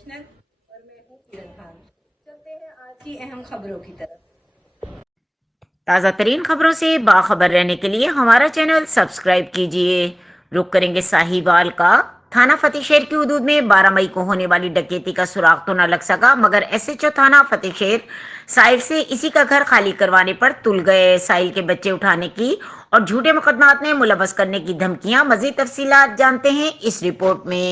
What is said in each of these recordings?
International और मैं हूँ किरण खान। चलते हैं आज की अहम खबरों की तरफ। ताज़ा तरीन खबरों से बाखबर रहने के लिए हमारा चैनल सब्सक्राइब कीजिए। रुक करेंगे साहिवाल का। थाना फतेहशहर की हदूद में 12 मई को होने वाली डकैती का सुराग तो न लग सका, मगर एसएचओ थाना फतेहशहर साहिल से इसी का घर खाली करवाने पर तुल गए। साहिल के बच्चे उठाने की और झूठे मुकदमात में मुलव्वस करने की धमकियां। मजीद तफसीलात जानते हैं इस रिपोर्ट में।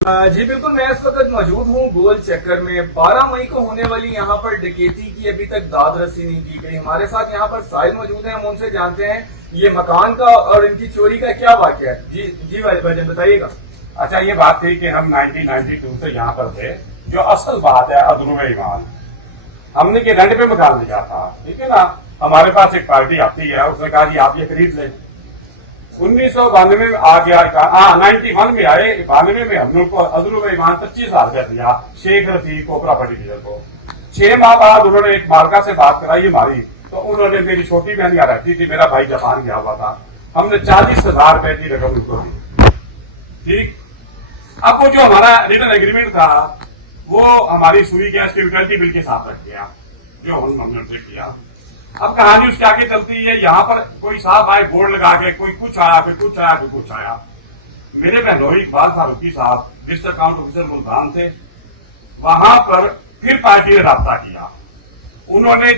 जी बिल्कुल, मैं इस वक्त मौजूद हूँ गोल चक्कर में। 12 मई को होने वाली यहाँ पर डकैती की अभी तक दाद रसी नहीं की गई। हमारे साथ यहाँ पर साहिल मौजूद हैं, हम उनसे जानते हैं ये मकान का और इनकी चोरी का क्या वाक़या है। जी भाईजान बताइएगा। अच्छा, ये बात थी कि हम 1992 से यहाँ पर थे। जो असल बात है अदरुम ईमान, हमने ये रेंट पे मकान लिया था, ठीक है ना। हमारे पास एक पार्टी आती है, उसने कहा जी आप ये खरीद लें। 1992 में आ गया, 91 में आए, 92 में हमने उनको अदरुम ईमान 25,000 रुपया दिया शेख रफीक को, प्रॉपर्टी डीलर को। 6 माह बाद उन्होंने एक मालका से बात कराई हमारी, तो उन्होंने मेरी छोटी बहन यहाँ रहती थी, मेरा भाई जापान गया हुआ था, हमने 40,000 रुपए की रकम उनको दी। ठीक, अब वो जो हमारा रिटर्न एग्रीमेंट था वो हमारी सूरी गैस के यूटिलिटी बिल के साथ रख गया, जो हमने उनसे किया। अब कहानी उसके आगे चलती है, यहाँ पर कोई साहब आए बोर्ड लगा के, कोई कुछ आया, कोई कुछ आया, कोई कुछ आया। मेरे बहनोई इकबाल फारूकी साहब डिस्ट्रिक्ट अकाउंट ऑफिसर मुल्तान थे, वहां पर फिर पार्टी ने राब्ता किया। उन्होंने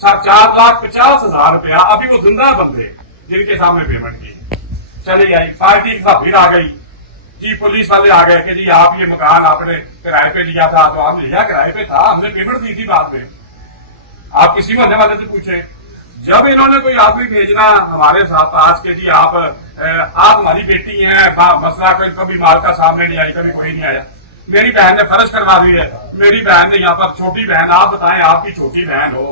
4,50,000 रुपया, अभी वो जिंदा बंदे जिनके सामने पेमेंट की, चली आई। पार्टी के साथ फिर आ गई जी, पुलिस वाले आ गए कि जी आप ये मकान आपने किराए पे लिया था। तो हम लिया किराए पे था, हमने पेमेंट दी थी बाद में, आप किसी मरने वाले से पूछे। जब इन्होंने कोई आदमी भेजना हमारे साथ आज के जी आप हमारी बेटी हैं, मसला कभी माल का सामने नहीं आई, कभी कोई नहीं आया। मेरी बहन ने फर्ज करवा दी है, मेरी बहन ने यहाँ पर छोटी बहन, आप बताएं आपकी छोटी बहन हो,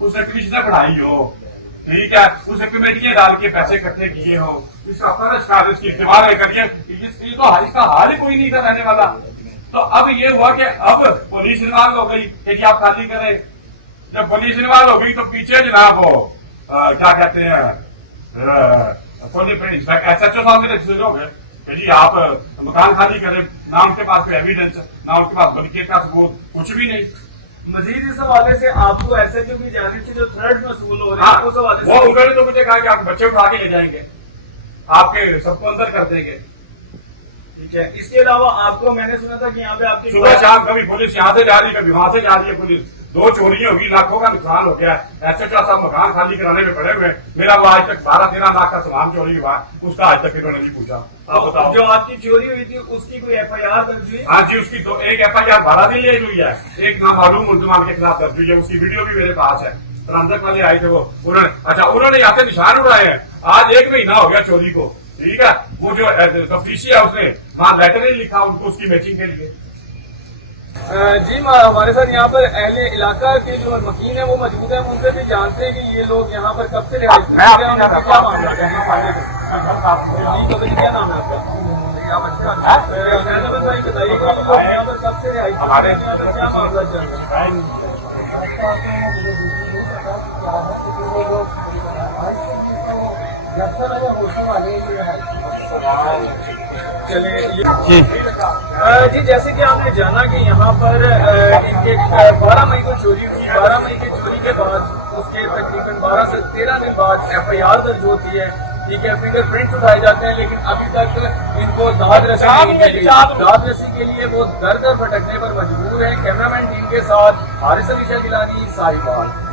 उसने ट्यूशन से पढ़ाई हो, ठीक है, उसे कमेटियां डाल के पैसे इकट्ठे किए हो, इसका फर्ज कर, इसकी दीवारें करिए, तो इसका हाल ही कोई नहीं था रहने वाला। तो अब ये हुआ कि अब पुलिस इन्वॉल्व हो गई कि आप खाली करें। जब पुलिस इन्वॉल्व हो गई तो पीछे जनाब वो क्या कहते हैं एसएचओ साहब मेरे हो गए कि जी आप मकान खाली करें, ना उनके पास कोई एविडेंस, ना उनके पास बल्कि का सबूत, कुछ भी नहीं। मजीद इस हवाले से आपको एसएचओ की जानिब से जो थ्रेट मसूल हो रहे हैं उस हवाले से, वो उन्होंने तो मुझे कहा कि आप बच्चे उठा के ले जाएंगे, आपके सबको अंदर कर देंगे। ठीक है, इसके अलावा आपको मैंने सुना था कि यहाँ पे आपकी सुबह शाम कभी पुलिस यहाँ से जा रही, कभी वहां से जा रही है पुलिस। 2 चोरियां होगी, लाखों का नुकसान हो गया। एसएचओ साहब मकान खाली कराने में पड़े हुए। मेरा वो आज तक 12-13 लाख का सामान चोरी हुआ, उसका आज तक इन्होंने नहीं पूछा। आप बताओ, जो आपकी चोरी हुई थी उसकी कोई एफआईआर दर्ज हुई? हाँ जी, उसकी एक एफआईआर 12 दिन ले हुई है, एक नामालूम मुल्जमान के खिलाफ दर्ज हुई है, उसकी वीडियो भी मेरे पास है। ट्रांसक वाले आए थे वो, उन्होंने यहाँ से निशान उड़ाए हैं। आज 1 महीना हो गया चोरी को, ठीक है। वो जो तफ्तीशी है उसने वहां लेटर नहीं लिखा उनको उसकी मैचिंग के लिए। जी हमारे साथ यहाँ पर अहले इलाका के जो मकीन है वो मौजूद है, उनसे भी जानते हैं कि ये लोग यहाँ पर कब से क्या मामला है। क्या नाम है आपका? भाई बताइएगा यहाँ पर कब से क्या मामला चल रहा है? जी जैसे कि आपने जाना कि यहाँ पर इनके 12 मई को चोरी हुई। 12 मई की चोरी के बाद उसके तकरीबन 12 से 13 दिन बाद एफआईआर दर्ज होती है, ठीक है। फिंगरप्रिंट्स उठाए जाते हैं, लेकिन अभी तक इनको दाद रसी के लिए वो दर दर भटकने पर मजबूर है। कैमरामैन टीम के साथ हारिस अली शाह गिलानी, साहिवाल।